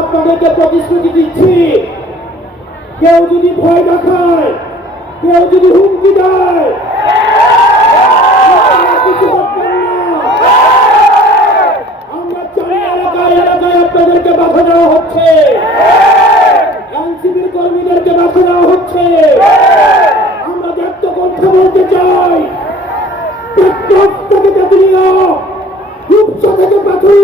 আপনাদেরকে প্রতিশ্রুতি দিচ্ছি। কেউ যদি ভয় দেখায়, কেউ যদি হুমকি দেয় কিছু করবেন হচ্ছে। কর্মীদেরকে বাধা হচ্ছে। আমরা ব্যক্ত কথা বলতে চাই। থেকে তেতুলিয়া রূপসা পাথুরিয়া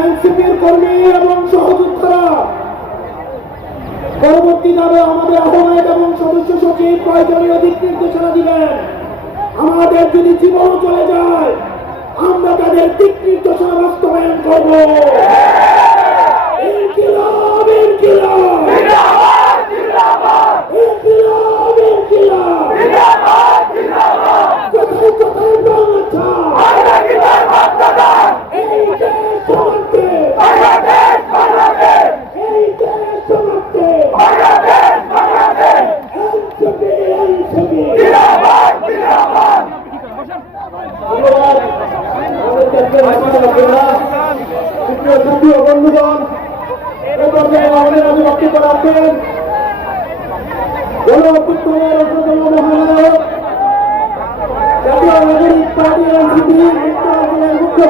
এনসিপির কর্মী এবং সহযোদ্ধারা পরবর্তীভাবে আমাদের আহ্বায়ক এবং সদস্য সচিব প্রয়োজনীয় দিক নির্দেশনা দিবেন। আমাদের যদি জীবন চলে যায়, আমরা তাদের দিক নির্দেশনা বাস্তবায়ন করব। বন্ধুগণ আমাদের আগে বক্তব্য রাখবেন জাতীয় নাগরিক পার্টি এনসিপি মুখ্য